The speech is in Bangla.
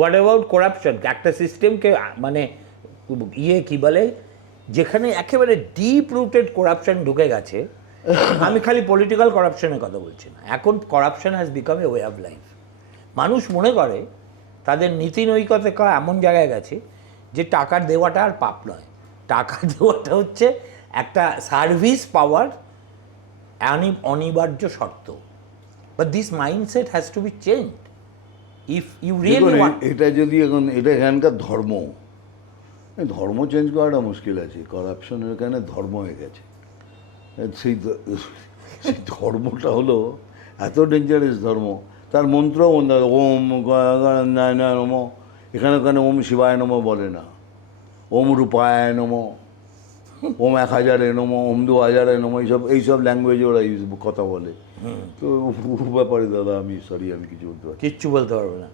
What about corruption? একটা সিস্টেমকে মানে কি বলে, যেখানে একেবারে ডিপ রুটেড করাপশন ঢুকে গেছে। আমি খালি পলিটিক্যাল করাপশনের কথা বলছি না, এখন corruption has become a way of life. মানুষ মনে করে তাদের নীতি নৈতিকতা এমন জায়গায় গেছে যে টাকা দেওয়াটা আর পাপ নয়, টাকা দেওয়াটা হচ্ছে একটা সার্ভিস পাওয়ার অনিবার্য শর্ত। But this mindset has to be change if you really want. এটা যদি এখন এটা এখানকার ধর্ম, ধর্ম চেঞ্জ করাটা মুশকিল আছে। করাপশনের এখানে ধর্ম হয়ে গেছে। সেই সেই ধর্মটা হলো এত ডেঞ্জারাস ধর্ম, তার মন্ত্র ওম নারায়ণ নম, এখানে ওখানে ওম শিবায় নম বলে না, ওম রূপায় নম, ওম 1000 নম, ওম 2000 নম, এইসব ল্যাঙ্গুয়েজে ওরা কথা বলে। তো ব্যাপারে দাদা আমি সরি, আমি কিছু বলতে পারছি না। কিচ্ছু বলতে পারবো না।